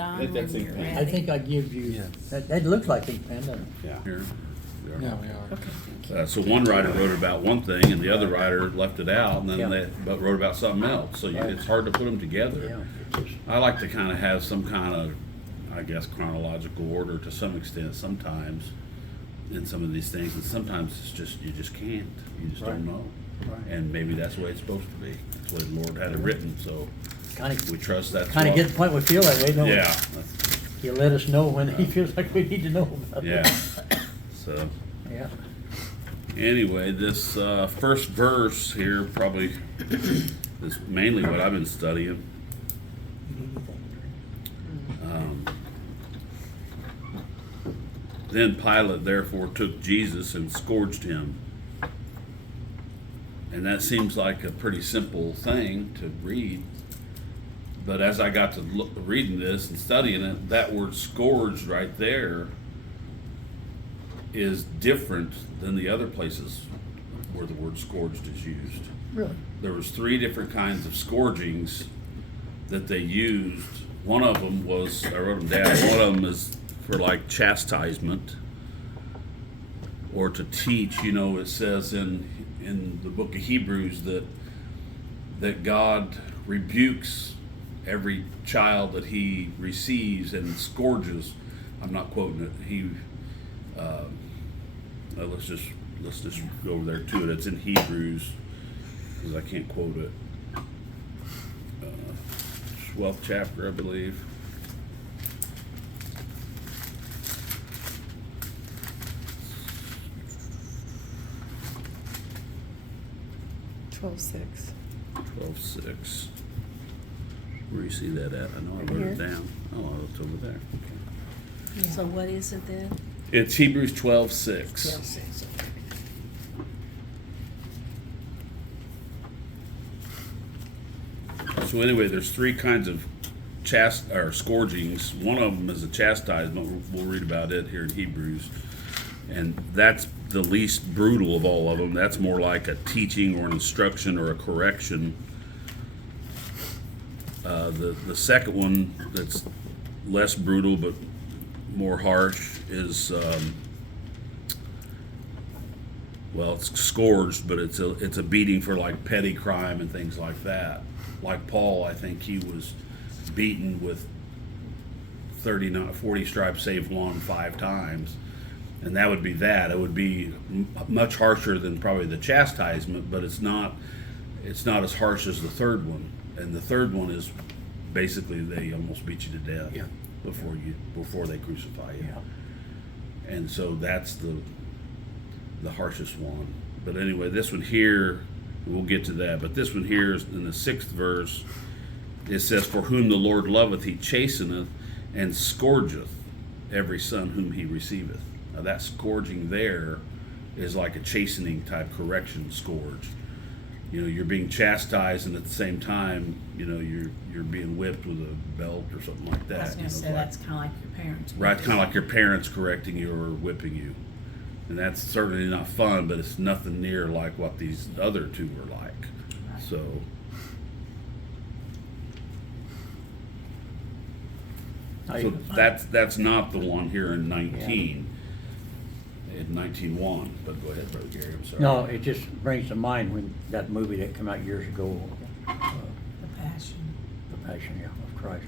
on think that's when Ink you're Panda. I ready. think I give you, that looks like Ink Panda. Yeah. Here. Yeah. So one writer wrote about one thing, and the other writer left it out, and then Yeah. they but wrote about something else. So Right. it's hard to put them together. Yeah, it's just, I like to kind of have some kind of, I guess, chronological order to some extent. Sometimes in some of these things, and sometimes it's just you just can't. You just Right. don't know. Right. And maybe that's the way it's supposed to be. That's the way the Lord had it written. So kind we of, trust that. kind of get the point we feel that way, don't we? Yeah. That's- He'll let us know when he feels like we need to know about it. Yeah. So. Yeah. Anyway, this first verse here probably is mainly what I've been studying. Then Pilate therefore took Jesus and scourged him. And that seems like a pretty simple thing to read. But as I got to reading this and studying it, that word scourged right there is different than the other places where the word scourged is used. Really? There was 3 different kinds of scourgings that they used. One of them was, I wrote them down, one of them is for like chastisement or to teach. You know, it says in the book of Hebrews that God rebukes every child that he receives and scourges. I'm not quoting it. Let's just go over there to it. It's in Hebrews because I can't quote it. 12th chapter, I believe. Twelve six. 12:6. Where do you see that at? I know I wrote it Here. down. Oh, it's over there. Okay. So what is it then? It's Hebrews 12:6. 12:6. So anyway, there's 3 kinds of scourgings. One of them is a chastisement. We'll read about it here in Hebrews, and that's the least brutal of all of them. That's more like a teaching or an instruction or a correction. The second one that's less brutal but more harsh is it's scourged, but it's a beating for like petty crime and things like that. Like Paul, I think he was beaten with 40 stripes save one 5 times, and that would be that. It would be much harsher than probably the chastisement, but it's not as harsh as the third one. And the third one is basically they almost beat you to death Yeah. before they crucify you. Yeah. And so that's the harshest one. But anyway, this one here, we'll get to that. But this one here is in the 6th verse. It says, "For whom the Lord loveth, he chasteneth, and scourgeth every son whom he receiveth." Now that scourging there is like a chastening type correction scourge. You know, you're being chastised, and at the same time, you know, you're being whipped with a belt or something like that. I was you gonna know, say, like- that's kinda like your parents. Right, kind of like your parents correcting you or whipping you. And that's certainly not fun, but it's nothing near like what these other 2 were like. So, Now, so you can find- that's not the one here in 19, in 19:1. But go ahead, Brother Gary, I'm sorry. No, it just brings to mind when that movie that came out years ago, The passion. The Passion of Christ.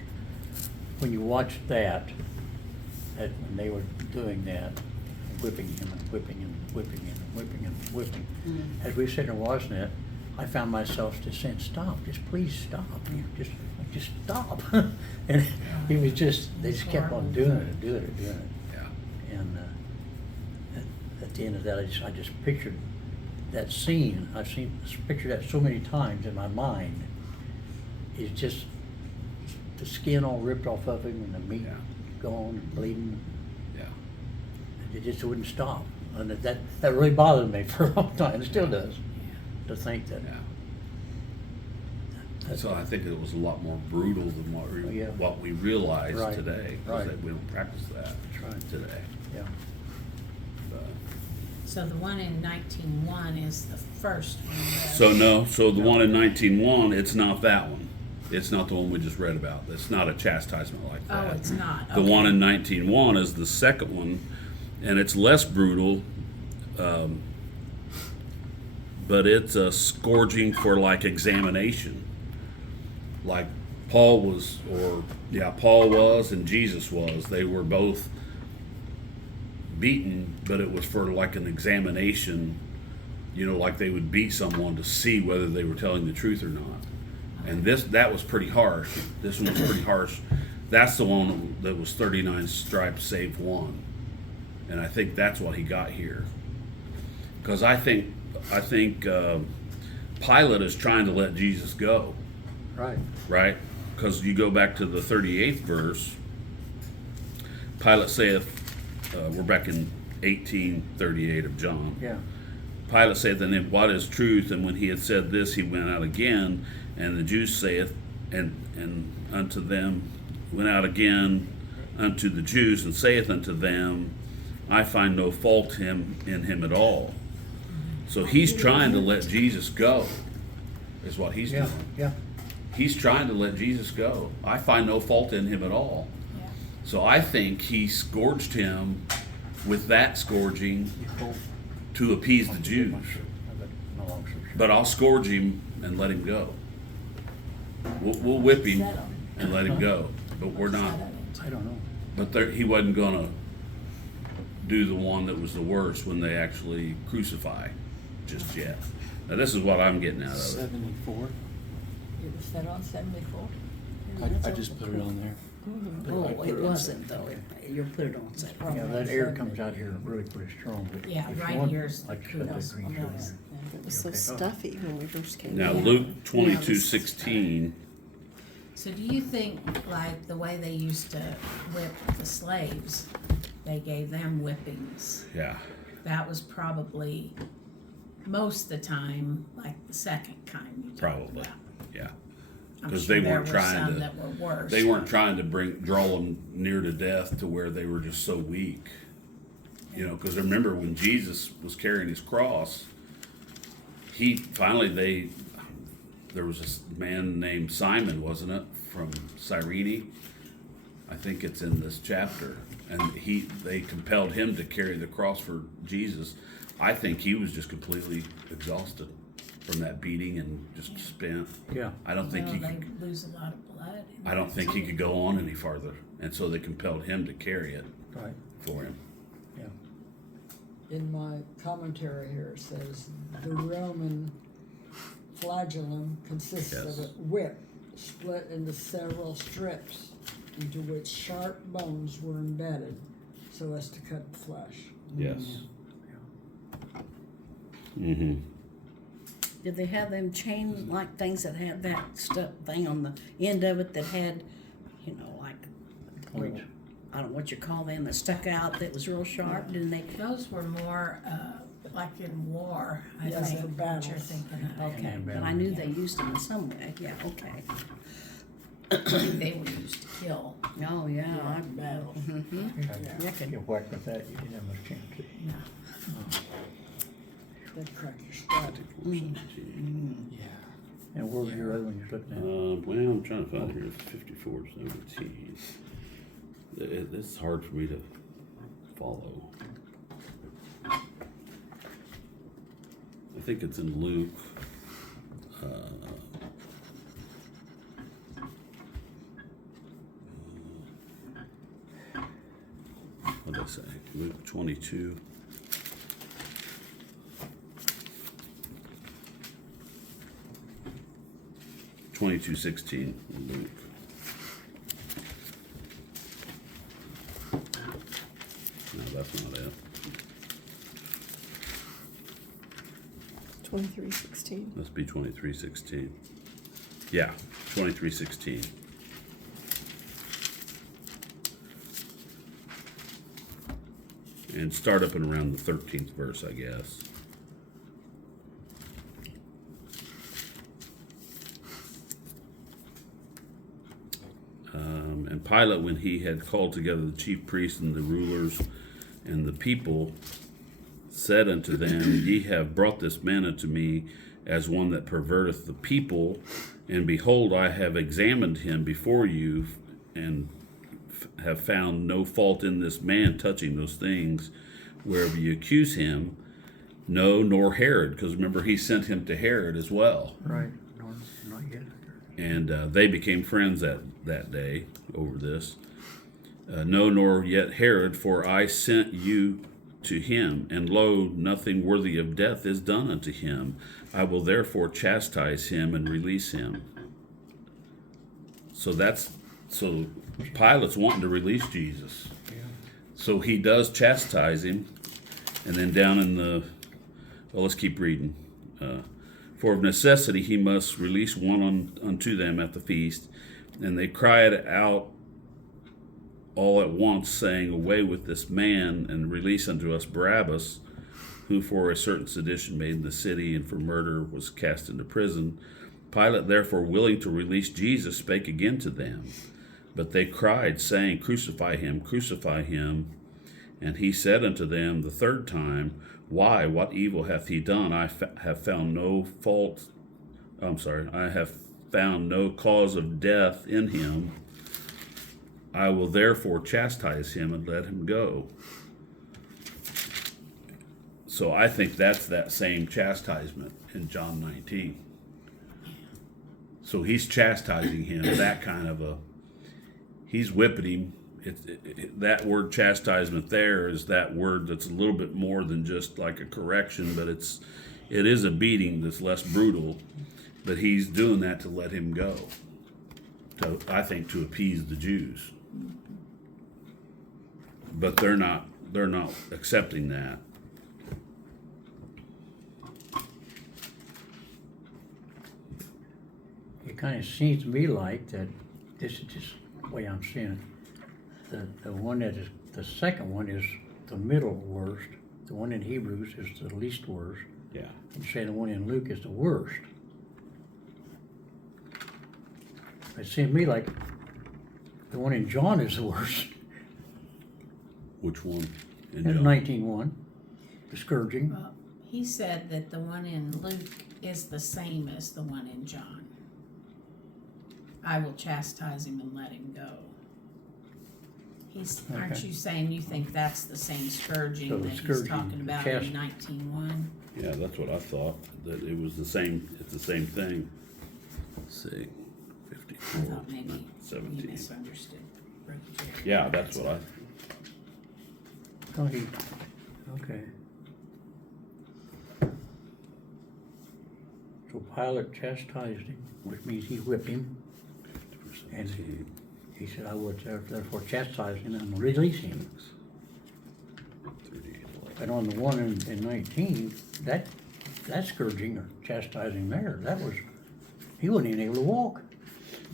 When you watch that when they were doing that, whipping him and whipping him and whipping him and whipping him and whipping, as we were sitting there watching it, I found myself just saying, "Stop! Just please stop! Just stop!" And he was they just kept on doing it and doing it and doing it. Yeah. And at the end of that, I just pictured that scene. I've pictured that so many times in my mind. It's just the skin all ripped off of him and the meat Yeah. gone and bleeding. Yeah. And it just wouldn't stop. And that really bothered me for a long time. It still does. To think that. Yeah. That's So I think it was a lot more brutal than Yeah. what we realize Right. today. 'Cause Right. that we don't practice that right. today. Yeah. But- So the one in 19:1 is the first one. So the one in 19:1, it's not that one. It's not the one we just read about. It's not a chastisement like Oh, that. it's not. The Okay. one in 19:1 is the second one, and it's less brutal, but it's a scourging for like examination. Like Paul was, Paul was and Jesus was. They were both beaten, but it was for like an examination, like they would beat someone to see whether they were telling the truth or not. And that was pretty harsh. This one was pretty harsh. That's the one that was 39 stripes save one. And I think that's what he got here. Because I think Pilate is trying to let Jesus go, Right. right? Because you go back to the 38th verse, Pilate saith, we're back in 18:38 of John. Yeah. Pilate saith, and what is truth? And when he had said this, he went out again, and the Jews saith, and unto them went out again unto the Jews, and saith unto them, I find no fault in him at all. So he's trying to let Jesus go, is what he's Yeah. doing. Yeah. He's trying to let Jesus go. I find no fault in him at all. Yeah. So I think he scourged him with that scourging to appease the Jews. But I'll scourge him and let him go. We'll whip him and let him go. But we're not. I don't know. But he wasn't going to do the one that was the worst when they actually crucify just yet. Now this is what I'm getting out of it. 74. It was set on 74. I just put it on there. Oh, I put it on wasn't though. You put it on second. Yeah, that air comes out here really pretty strong. But Yeah, if you right want, here's like the you said, kudos that green on sugar. this. It was so Okay. stuffy when we first came. Now in. Luke Yeah, 22:16. So do you think, like, the way they used to whip the slaves, they gave them whippings? Yeah. That was probably, most of the time, like the second kind you talked Probably. about. Yeah. I'm 'Cause sure they there weren't were trying some to- that were worse. They weren't trying to draw them near to death to where they were just so weak. Because remember when Jesus was carrying his cross, there was this man named Simon, wasn't it, from Cyrene? I think it's in this chapter. And they compelled him to carry the cross for Jesus. I think he was just completely exhausted from that beating and just spent. Yeah. I don't think Well, he they could. lose a lot of blood. in I don't that, think he too. could go on any farther, and so they compelled him to carry it Right. for him. Yeah. In my commentary here, it says, the Roman flagellum consists Yes. of a whip split into several strips, into which sharp bones were embedded so as to cut the flesh. Yes. Mm-hmm. Did they have them chain like things that had that stuff thing on the end of it that had, like Points. I don't know what you call them that stuck out that was real sharp? Didn't they? Those were more, like in war, I Yes, think, for what you're battles. thinking of. Okay, And but I knew they used them in some way. Yeah. Okay. I think they were used to kill. Oh yeah. I, Battle. Yeah, could- You whack with that, you didn't have much chance to. No. They'd crack your skull. Yeah. And where was your other one you looked at? Well, I'm trying to find here. 54:17. It's hard for me to follow. I think it's in Luke. What did I say? Luke 22. (22:16) Luke. No, that's not it. 23:16. Must be 23:16. Yeah, 23:16. And start up and around the 13th verse, I guess. And Pilate, when he had called together the chief priests and the rulers and the people, said unto them, Ye have brought this man unto me as one that perverteth the people And behold, I have examined him before you, and have found no fault in this man touching those things wherever you accuse him. No, nor Herod, because remember he sent him to Herod as well. Right, no, not yet. And they became friends that day over this. No, nor yet Herod, for I sent you to him, and lo, nothing worthy of death is done unto him. I will therefore chastise him and release him. So Pilate's wanting to release Jesus. Yeah. So he does chastise him. And then down in let's keep reading. For of necessity he must release one unto them at the feast. And they cried out all at once, saying, Away with this man, and release unto us Barabbas, who for a certain sedition made in the city, and for murder was cast into prison. Pilate, therefore, willing to release Jesus, spake again to them. But they cried, saying, Crucify him, crucify him. And he said unto them the third time, Why, what evil hath he done? I have found no I have found no cause of death in him. I will therefore chastise him and let him go. So I think that's that same chastisement in John 19. So he's chastising him, he's whipping him. That word chastisement there is that word that's a little bit more than just like a correction, but it is a beating that's less brutal. But he's doing that to let him go. I think to appease the Jews. But they're not accepting that. It kind of seems to me like that, this is just the way I'm seeing it. The second one is the middle worst. The one in Hebrews is the least worst. Yeah. And say the one in Luke is the worst. It seems to me like the one in John is the worst. Which one? In That's John? 19:1, the scourging. Well, he said that the one in Luke is the same as the one in John. I will chastise him and let him go. Aren't Okay. you saying you think that's the same scourging So the that he's scourging, talking about chast- in 19:1? Yeah, that's what I thought, that it was the same, it's the same thing. Let's see, I 54, thought maybe you 17. misunderstood. Brother Jerry. Yeah, that's what Oh, okay. So Pilate chastised him, which means he whipped him. And he said, I would therefore chastise him and release him. But on the one in 19, that scourging or chastising there, he wasn't even able to walk.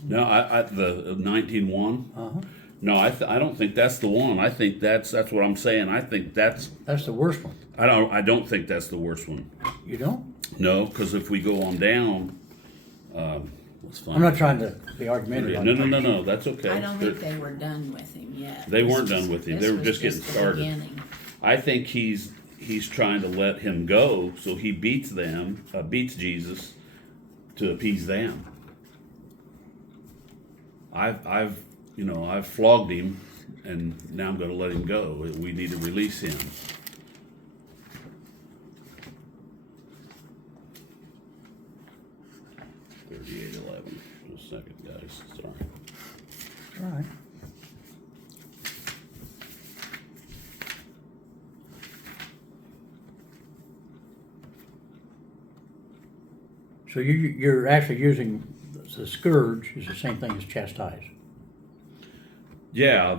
No, the 19:1. Uh-huh. No, I don't think that's the one. I think that's what I'm saying. I think that's. That's the worst one. I don't think that's the worst one. You don't? No, because if we go on down, let's find. I'm not trying to be argumentative. No. That's okay. I don't think they were done with him yet. They weren't This done with him. this They were was just getting the started. beginning. I think he's trying to let him go, so he beats Jesus to appease them. I've flogged him, and now I'm going to let him go. We need to release him. $38.11. Just a second, guys. Sorry. All right. So you're actually using the scourge is the same thing as chastise. Yeah.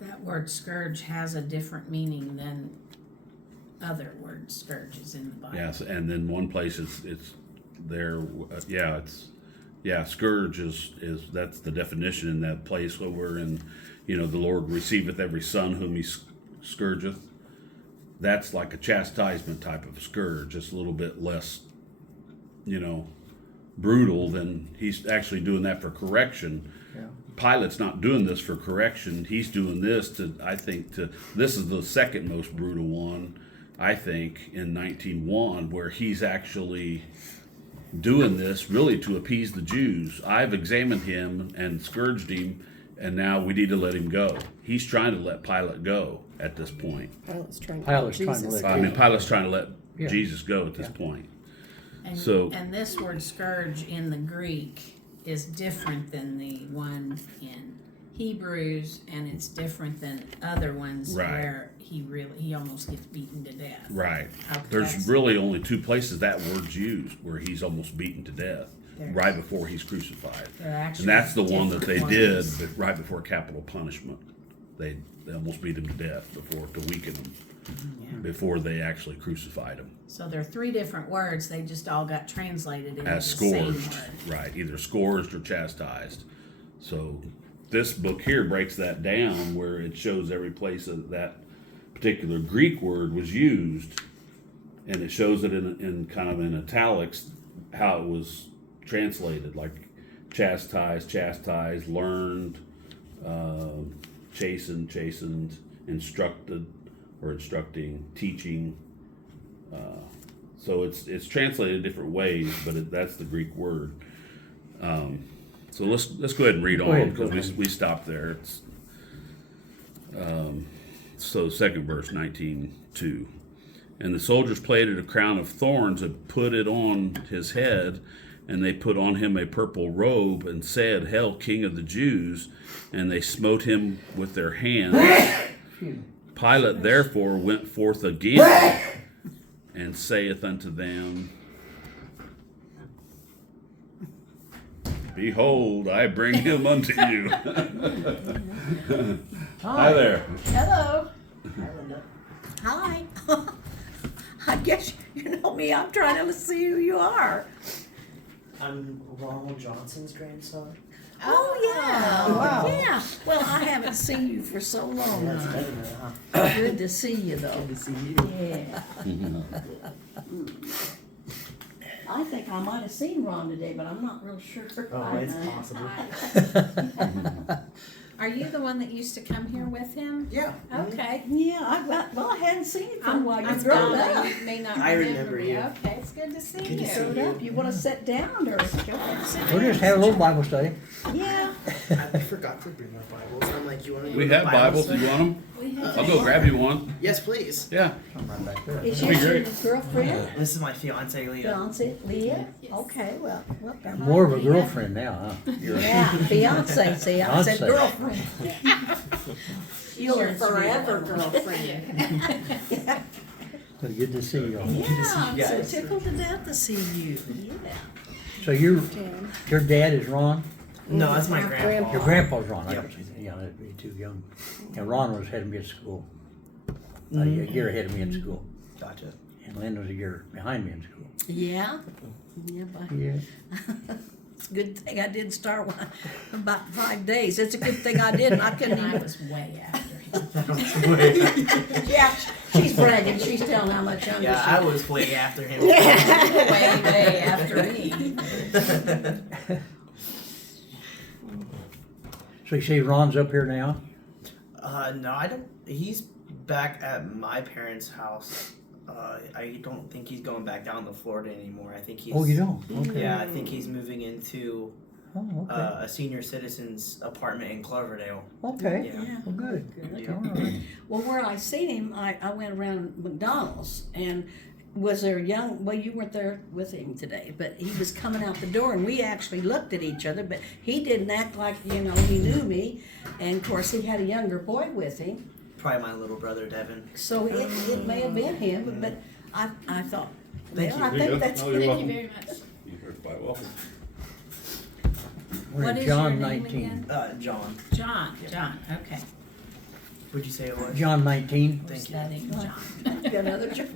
That word scourge has a different meaning than other word scourges in the Bible. Yes, and then one place it's there. Scourge is that's the definition in that place over in, the Lord receiveth every son whom he scourgeth. That's like a chastisement type of scourge. It's a little bit less, brutal than he's actually doing that for correction. Yeah. Pilate's not doing this for correction. He's doing this this is the second most brutal one. I think, in 19:1, where he's actually doing this really to appease the Jews. I've examined him and scourged him, and now we need to let him go. He's trying to let Pilate go at this point. Pilate's trying to Pilate's let trying to Jesus let I mean, go. Pilate's trying to let Yeah. Jesus go at this point. And, So- and this word scourge in the Greek is different than the one in Hebrews, and it's different than other ones Right. where he almost gets beaten to death. Right. Okay. There's really only two places that word's used where he's almost beaten to death, There. right before he's crucified. They're actually And that's the one that they different did ones. but right before capital punishment. They almost beat him to death to weaken him before they actually crucified him. So there are three different words. They just all got translated into As the same scourged, word. right, either scourged or chastised. So this book here breaks that down where it shows every place that particular Greek word was used, and it shows it in kind of in italics how it was translated, like chastised, learned, chastened, instructed or instructing, teaching. So it's translated different ways, but that's the Greek word. So let's go ahead and read Go on ahead, go because ahead. we stopped there. It's so second verse 19:2. And the soldiers plaited a crown of thorns and put it on his head, and they put on him a purple robe and said, "Hail, King of the Jews!" And they smote him with their hands. Pilate therefore went forth again and saith unto them, "Behold, I bring him unto you." Hi there. Hello. Hi. I guess you know me. I'm trying to see who you are. I'm Ronald Johnson's grandson. Oh yeah. Wow. Yeah. Well, I haven't seen you for so long. That's Huh? better than huh? Good to see you, though. Good to see you. Yeah. I think I might have seen Ron today, but I'm not real sure. Oh, it's possible. Are you the one that used to come here with him? Yeah. Okay. Yeah, I hadn't seen you for a while. You I'm grown Donna. up. You may not I remember remember me. you. Okay, it's good to see Good to you. see Grown up. You want to sit down or go ahead and sit We'll just have a little Bible study. Yeah. I forgot to bring my Bibles. I'm like, you want to We have Bibles. You want them? We have I'll go grab you one. Yes, please. Yeah. Right back there. Is That'd she be your great. girlfriend? This is my fiance, Leah. Fiance, Leah? Okay, well, More of a girlfriend now, huh? yeah, fiance, see, I said Fiancé. girlfriend. You're Sure, forever sweetheart. girlfriend. Well, good to see you all. Yeah, I'm you so guys. tickled to death to see you. Yeah. So your dad is Ron? No, that's my grandpa. Your grandpa's Ron? Yep. Yeah, that'd be too young. And Ron was ahead of me at school. A year ahead of me in school. Gotcha. And Lynn was a year behind me in school. Yeah? Yeah, but Yeah. it's a good thing I didn't start one, about 5 days. It's a good thing I didn't. I couldn't And I even. was way after him. Yeah, she's bragging. She's telling how much younger Yeah, she I was way after him. way after me. So you say Ron's up here now? No, I don't. He's back at my parents' house. I don't think he's going back down to Florida anymore. I think he's. Oh, you don't? Okay. Yeah, I think he's moving into Oh, okay. a senior citizen's apartment in Cloverdale. Okay. Yeah. Yeah. Well, good. Yeah. All right. Well, where I seen him, I went around McDonald's and was there well, you weren't there with him today, but he was coming out the door and we actually looked at each other, but he didn't act like, he knew me. And of course, he had a younger boy with him. Probably my little brother Devin. So it may have been him, but I thought, Thank well, you. I think that's Oh, you're Thank welcome. you very much. You're quite welcome. We're What in is your John name 19. again? John. John, okay. Would you say it was? John 19. Thank you. Studying John. got another job.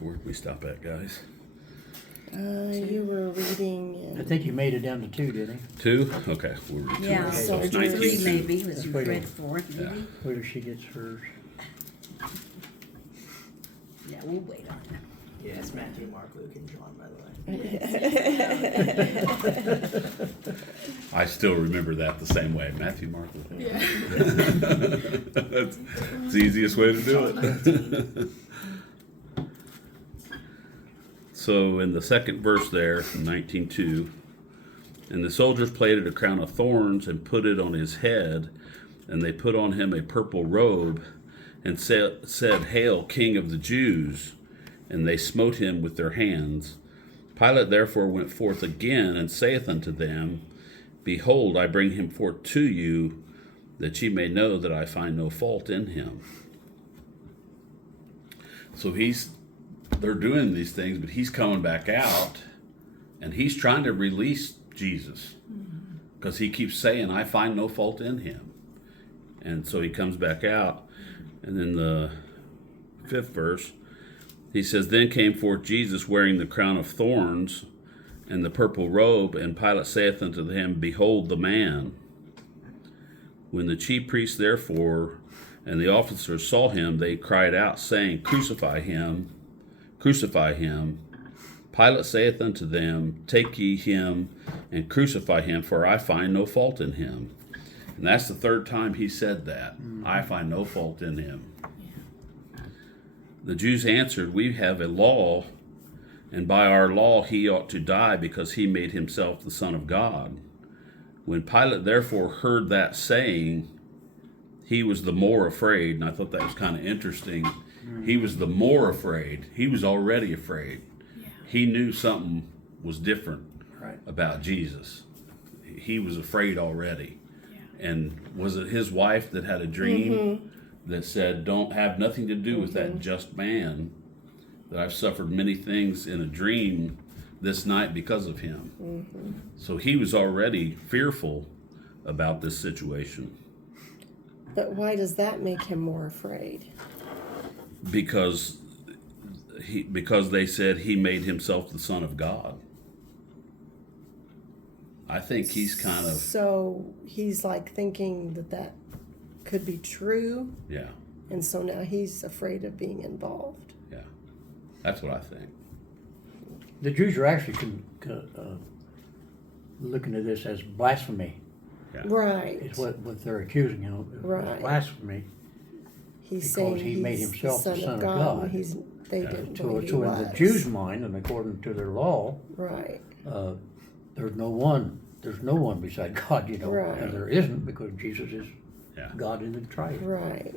Where'd we stop at, guys? You were reading. I think you made it down to 2, didn't 2? Okay, we'll read 2. Yeah, Okay, so it's 3 19. maybe was you Wait a read minute. for it, Yeah. maybe? he? Whether she gets hers. Yeah, we'll wait on that. Yeah, it's Matthew, Mark, Luke, and John, by the way. I still remember that the same way. Matthew, Mark, Luke. Yeah. That's the easiest way to do it. So in the second verse there, 19:2, and the soldiers plaited a crown of thorns and put it on his head, and they put on him a purple robe, and said, Hail, King of the Jews! And they smote him with their hands. Pilate therefore went forth again, and saith unto them, Behold, I bring him forth to you, that ye may know that I find no fault in him. So they're doing these things, but he's coming back out, and he's trying to release Jesus, because he keeps saying, I find no fault in him. And so he comes back out, and in the 5th verse, he says, Then came forth Jesus wearing the crown of thorns and the purple robe, and Pilate saith unto him, Behold the man. When the chief priests therefore and the officers saw him, they cried out, saying, Crucify him, crucify him. Pilate saith unto them, Take ye him and crucify him, for I find no fault in him. And that's the 3rd time he said that. I find no fault in him. The Jews answered, We have a law, and by our law he ought to die, because he made himself the Son of God. When Pilate therefore heard that saying, he was the more afraid. And I thought that was kind of interesting. He was the more afraid. He was already afraid. Yeah. He knew something was different Right. about Jesus. He was afraid already. Yeah. And was it his wife that had a dream that said, Don't have nothing to do with that just man, that I've suffered many things in a dream this night because of him. So he was already fearful about this situation, But why does that make him more afraid? because they said he made himself the Son of God. I think he's kind of, So he's like thinking that could be true, yeah, and so now he's afraid of being involved. yeah. That's what I think. The Jews are actually looking at this as blasphemy. Right. Is what they're accusing him of. Right. Blasphemy. He's Because saying he he's made himself the Son of and God. they didn't So, believe he so in was. the Jews' mind, and according to their law, Right. there's no one beside God, you know. Right. And there isn't, because Jesus is Yeah. God in the triune. Right.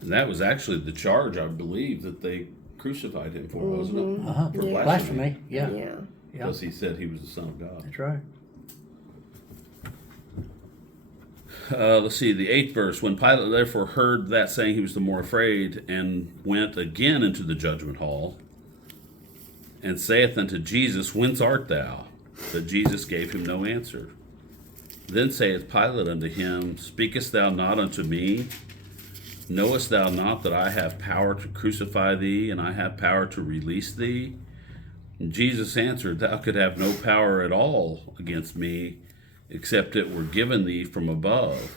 And that was actually the charge, I believe, that they crucified him for, wasn't it? Uh-huh. For Yeah. Blasphemy, yeah. Yeah. Yeah. Because he said he was the Son of God. That's right. Let's see, the 8th verse. When Pilate therefore heard that saying, he was the more afraid, and went again into the judgment hall, and saith unto Jesus, Whence art thou? But Jesus gave him no answer. Then saith Pilate unto him, Speakest thou not unto me? Knowest thou not that I have power to crucify thee, and I have power to release thee? And Jesus answered, Thou could have no power at all against me, except it were given thee from above.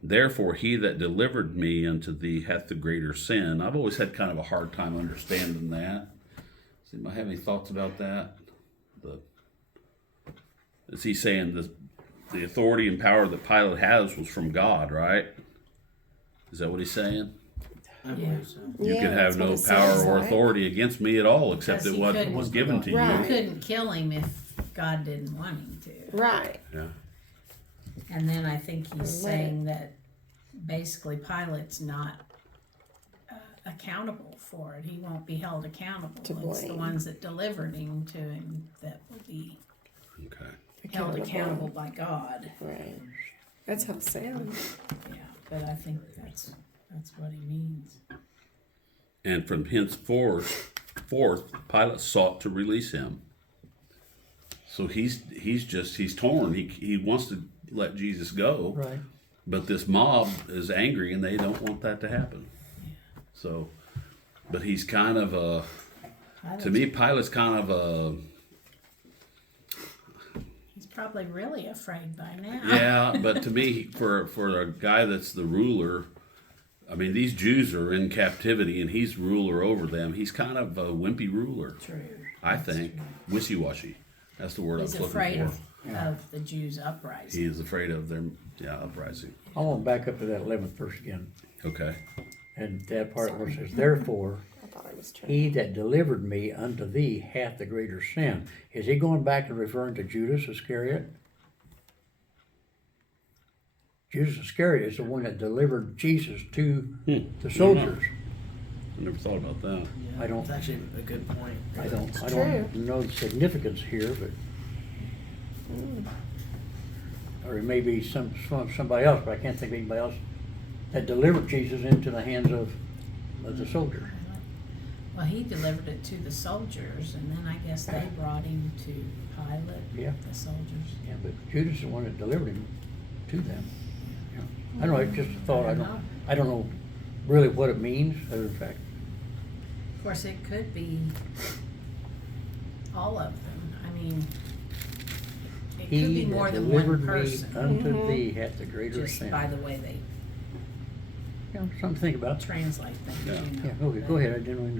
Therefore he that delivered me unto thee hath the greater sin. I've always had kind of a hard time understanding that. Does anybody have any thoughts about that? Is he saying the authority and power that Pilate has was from God, right? Is that what he's saying? I believe so. You Yeah, could have that's what no it power sounds or like. authority against me at all, except Because that he what couldn't- was given to Right. You you. couldn't kill him if God didn't want him to. Right. Yeah. And then I think he's Right. saying that basically Pilate's not accountable for it. He won't be held accountable. To It's the blame. ones that delivered him to him that will be Okay. held accountable by God. Right. That's how it sounds. Yeah, but I think that's what he means. And from henceforth, Pilate sought to release him. So he's torn. He wants to let Jesus go, Right. but this mob is angry and they don't want that to happen. So, but he's kind of to me, Pilate's kind of He's probably really afraid by now. yeah, but to me, for a guy that's the ruler, I mean, these Jews are in captivity and he's ruler over them. He's kind of a wimpy ruler, True. I think. Wishy-washy. That's the word He's I was afraid looking for. of the Jews uprising. He is afraid of their, uprising. I want to back up to that 11th verse again. Okay. And that part where it says, therefore, I thought it was true. he that delivered me unto thee hath the greater sin. Is he going back and referring to Judas Iscariot? Judas Iscariot is the one that delivered Jesus to the soldiers. I never thought about that. Yeah, I don't- It's actually a good point. I don't true. know the significance here, but. Or it may be somebody else, but I can't think of anybody else that delivered Jesus into the hands of the soldiers. Well, he delivered it to the soldiers, and then I guess they brought him to Pilate. Yeah. The soldiers. Yeah, but Judas is the one that delivered him to them. Yeah. I don't know, it's just a thought, I don't know really what it means, other than fact. Of course, it could be all of them. I mean, it could He be that more than one delivered me person, unto thee hath the greater just sin. by the way they Yeah, something to think about. translate things. Yeah. You know. Yeah, go ahead, I didn't want to